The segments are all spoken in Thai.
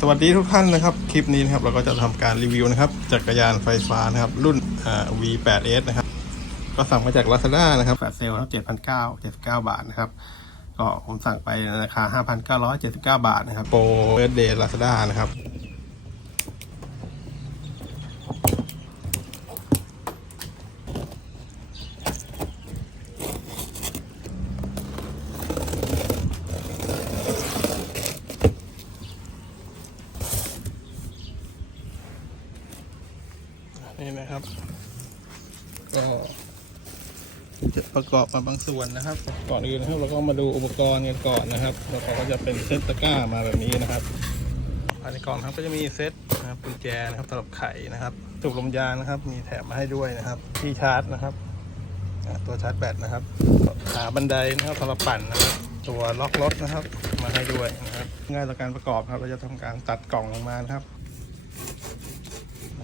สวัสดีทุกท่านนะครับ คลิปนี้นะครับเราก็จะทำการรีวิวนะครับ จักรยานไฟฟ้านะครับ รุ่นอ่า V8S นะครับ ก็สั่งมาจาก Lazada นะครับแฟลชเซลครับ7,900 79 บาทนะครับ ก็ผมสั่งไปในราคา 5,979 บาทนะครับโปรเบิร์ดเดย์ลาซาด้านะครับ นี่นะครับ ก็จะประกอบมาบางส่วนนะครับ ก่อนอื่นนะครับเราก็มาดูอุปกรณ์กันก่อนนะครับแล้วก็จะเป็นเซตตะกร้ามาแบบนี้นะครับภายในกล่องครับก็จะมีเซตนะครับกุญแจนะครับสำหรับไขนะครับสูบลมยางนะครับ มีแถมมาให้ด้วยนะครับที่ชาร์จนะครับอ่าตัวชาร์จแบตนะครับขาบันไดนะครับสำหรับปั่นนะครับ ตัวล็อกรถนะครับ มาให้ด้วยนะครับ ง่ายต่อการประกอบครับ เราจะทำการตัดกล่องลงมานะครับ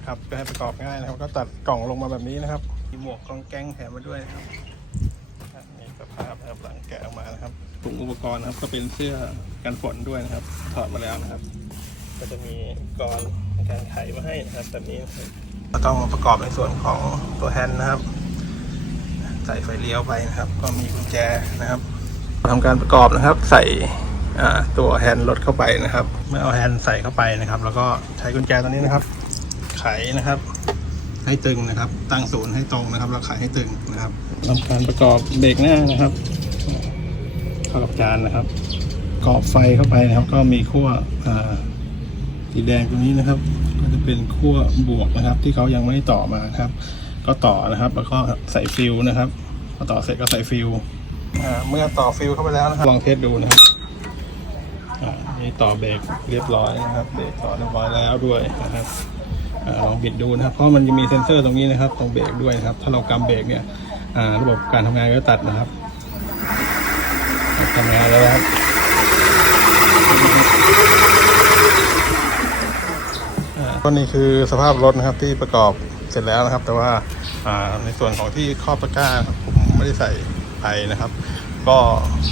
นะครับเพื่อให้ประกอบง่ายนะครับ ก็ตัดกล่องลงมาแบบนี้นะครับ มีหมวกกองแกงแถมมาด้วยนะครับอะมีสภาพนะครับหลังแกะออกมานะครับถุงอุปกรณ์นะครับ ก็เป็นเสื้อกันฝนด้วยนะครับ ถอดมาแล้วนะครับ ก็จะมีอุปกรณ์ในการไขมาให้นะครับแบบนี้นะครับก็ต้องประกอบในส่วนของตัวแฮนด์นะครับ ใส่ไฟเลี้ยวไปนะครับ ก็มีกุญแจนะครับทำการประกอบนะครับ ใส่อ่าตัวแฮนด์รถเข้าไปนะครับ เมื่อเอาแฮนด์ใส่เข้าไปนะครับ แล้วก็ใช้กุญแจตัวนี้นะครับ ไขนะครับ ให้ตึงนะครับ ตั้งศูนย์ให้ตรงนะครับ แล้วไขให้ตึงนะครับทำการประกอบเบรกหน้านะครับเข้ากับจานนะครับกรอบไฟเข้าไปนะครับ ก็มีขั้วสีแดงตรงนี้นะครับ ก็จะเป็นขั้วบวกนะครับ ที่เขายังไม่ได้ต่อมาครับ ก็ต่อนะครับ แล้วก็ใส่ฟิวนะครับพอต่อเสร็จก็ใส่ฟิวเมื่อต่อฟิวเข้าไปแล้วนะครับลองเทสดูนะครับนี่ต่อเบรกเรียบร้อยนะครับ เบรกต่อเรียบร้อยแล้วด้วยนะครับ ลองบิดดูนะครับ เพราะมันจะมีเซ็นเซอร์ตรงนี้นะครับ ตรงเบรกด้วยนะครับ ถ้าเรากำเบรกเนี่ยระบบการทำงานก็ตัดนะครับทำงานแล้วนะครับอ่าก็นี่คือสภาพรถนะครับที่ประกอบเสร็จแล้วนะครับ แต่ว่าอ่าในส่วนของที่ครอบตะกร้าผมไม่ได้ใส่ไปนะครับ ก็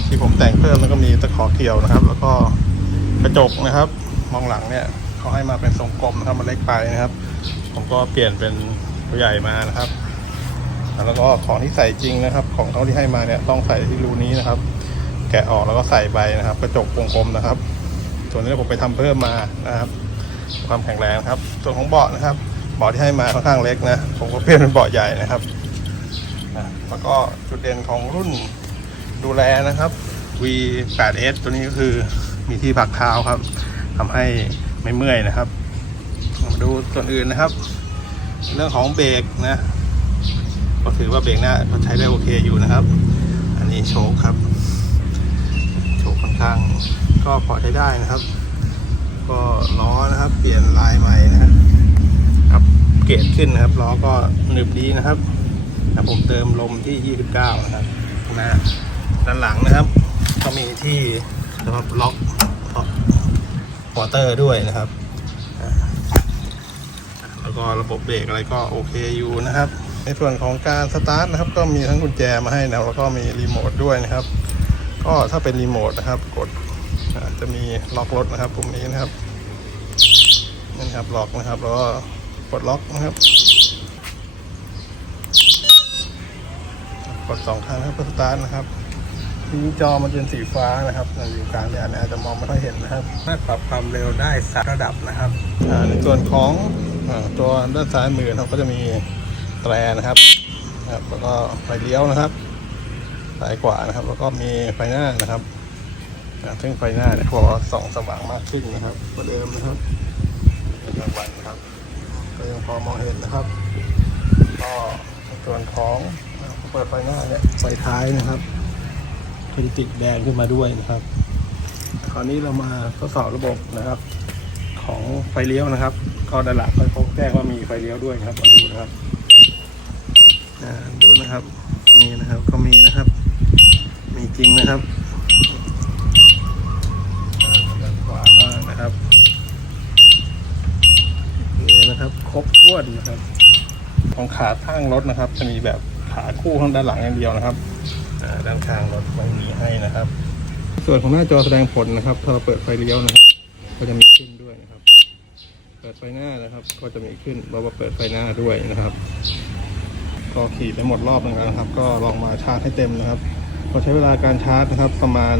ที่ผมแต่งเพิ่มแล้วก็มีตะขอเกี่ยวนะครับ แล้วก็กระจกนะครับ มองหลังเนี่ย เขาให้มาเป็นทรงกลมนะครับมันเล็กไปนะครับ ผมก็เปลี่ยนเป็นตัวใหญ่มานะครับ แล้วก็ของที่ใส่จริงนะครับ ของเขาที่ให้มาเนี่ยต้องใส่ที่รูนี้นะครับ แกะออกแล้วก็ใส่ไปนะครับ กระจกวงกลมนะครับ ส่วนนี้ผมไปทำเพิ่มมานะครับ ความแข็งแรงครับ ส่วนของเบาะนะครับเบาะที่ให้มาค่อนข้างเล็กนะผมก็เปลี่ยนเป็นเบาะใหญ่นะครับอะแล้วก็จุดเด่นของรุ่นดูแลนะครับ V8S ตัวนี้ก็คือมีที่พักเท้าครับทำให้ ไม่เมื่อยนะครับ มาดูส่วนอื่นนะครับ เรื่องของเบรกนะ ก็ถือว่าเบรกหน้าก็ใช้ได้โอเคอยู่นะครับ อันนี้โชคครับ โชคค่อนข้างก็พอใช้ได้นะครับ ก็ล้อนะครับ เปลี่ยนลายใหม่นะครับเกรดขึ้นนะครับล้อก็หนึบดีนะครับแต่ผมเติมลมที่ 29 นะครับหน้าด้านหลังนะครับ ก็มีที่สำหรับล็อก วอเตอร์ด้วยนะครับ แล้วก็ระบบเบรกอะไรก็โอเคอยู่นะครับ ในส่วนของการสตาร์ทนะครับ ก็มีทั้งกุญแจมาให้นะแล้วก็มีรีโมทด้วยนะครับ ก็ถ้าเป็นรีโมทนะครับ กดจะมีล็อกรถนะครับปุ่มนี้นะครับนี่นะครับล็อกนะครับ แล้วก็กดล็อกนะครับกดสองครั้งครับเพื่อสตาร์ทนะครับ ทีนี้จอมันเป็นสีฟ้านะครับอยู่กลางเนี่ยอาจจะมองไม่ค่อยเห็นนะครับสามารถปรับความเร็วได้สามระดับนะครับในส่วนของอตัวด้านซ้ายมือนะครับก็จะมีแตรนะครับแล้วก็ไฟเลี้ยวนะครับซ้ายขวานะครับ แล้วก็มีไฟหน้านะครับซึ่งไฟหน้าเนี่ยพอส่องสว่างมากขึ้นนะครับกว่าเดิมนะครับกลางวันนะครับ ก็ยังพอมองเห็นนะครับ ก็ในส่วนของเปิดไฟหน้าเนี่ยไฟท้ายนะครับ เป็นติดแดงขึ้นมาด้วยนะครับ คราวนี้เรามาทดสอบระบบนะครับ ของไฟเลี้ยวนะครับ ก็ด้านหลังเขาแจ้งว่ามีไฟเลี้ยวด้วยนะครับมาดูนะครับดูนะครับนี่นะครับก็มีนะครับ มีจริงนะครับด้านขวาบ้างนะครับโอเคนะครับ ครบถ้วนนะครับ ของขาข้างรถนะครับ จะมีแบบขาคู่ข้างด้านหลังอย่างเดียวนะครับ ด้านข้างรถไม่มีให้นะครับ ส่วนของหน้าจอแสดงผลนะครับพอเราเปิดไฟเลี้ยวนะครับ ก็จะมีขึ้นด้วยนะครับ เปิดไฟหน้านะครับ ก็จะมีขึ้นว่าว่าเปิดไฟหน้าด้วยนะครับก็ขี่ไปหมดรอบหนึงแล้วนะครับ ก็ลองมาชาร์จให้เต็มนะครับก็ใช้เวลาการชาร์จนะครับ ประมาณ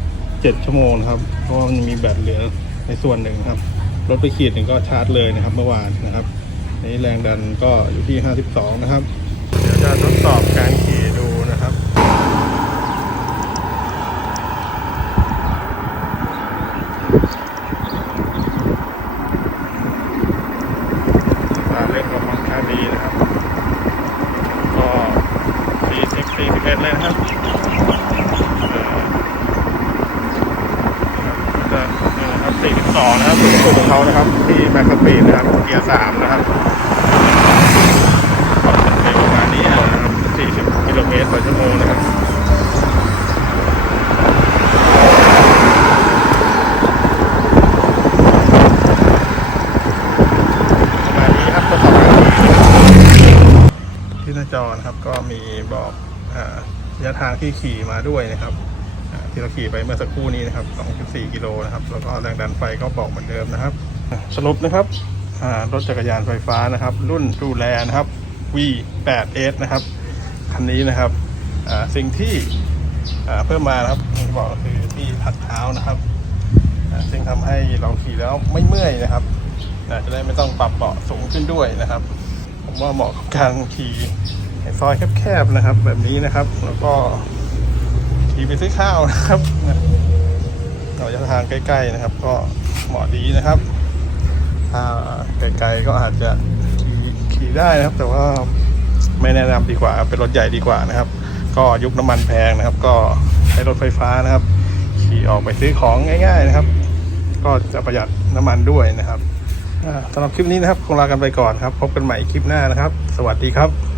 7 ชั่วโมงนะครับเพราะว่ามันมีแบตเหลือในส่วนหนึ่งนะครับรถไปขีดหนึ่งก็ชาร์จเลยนะครับ เมื่อวานนะครับนี้แรงดันก็อยู่ที่ 52 นะครับ เดี๋ยวจะทดสอบการขี่ดูนะครับ การเล่นก็ค่อนข้างดีนะครับ ก็40 41เลยนะครับเอ่อนะครับจะนี่นะครับ 42 นะครับสูงสุดของเขานะครับ ที่แม็กซ์ปีดนะครับเกียร์3นะครับประมาณนี้นะครับ40 กิโลเมตรต่อชั่วโมงนะครับประมาณนี้ครับทดสอบการขี่ที่หน้าจอนะครับก็มีบอกระยะทางที่ขี่มาด้วยนะครับ ที่เราขี่ไปเมื่อสักครู่นี้นะครับ 2.4 กิโลนะครับ แล้วก็แรงดันไฟก็บอกเหมือนเดิมนะครับ สรุปนะครับรถจักรยานไฟฟ้านะครับ รุ่นดูแลนะครับ V8S นะครับคันนี้นะครับสิ่งที่เพิ่มมานะครับที่บอกก็คือที่พักเท้านะครับซึ่งทำให้เราขี่แล้วไม่เมื่อยนะครับจะได้ไม่ต้องปรับเบาะสูงขึ้นด้วยนะครับ ผมว่าเหมาะกับการขี่ซอยแคบๆนะครับ แบบนี้นะครับ แล้วก็ีไปซื้อข้าวนะครับเระยะทางใกล้ ๆนะครับ ก็เหมาะดีนะครับถ้าไกลๆก็อาจจะขี่ขี่ได้นะครับ แต่ว่าไม่แนะนำดีกว่าเป็นรถใหญ่ดีกว่านะครับ ก็ยุคน้ำมันแพงนะครับ ก็ใช้รถไฟฟ้านะครับ ขี่ออกไปซื้อของง่าย ๆนะครับ ก็จะประหยัดน้ำมันด้วยนะครับสำหรับคลิปนี้นะครับคงลากันไปก่อนครับ พบกันใหม่คลิปหน้านะครับ สวัสดีครับ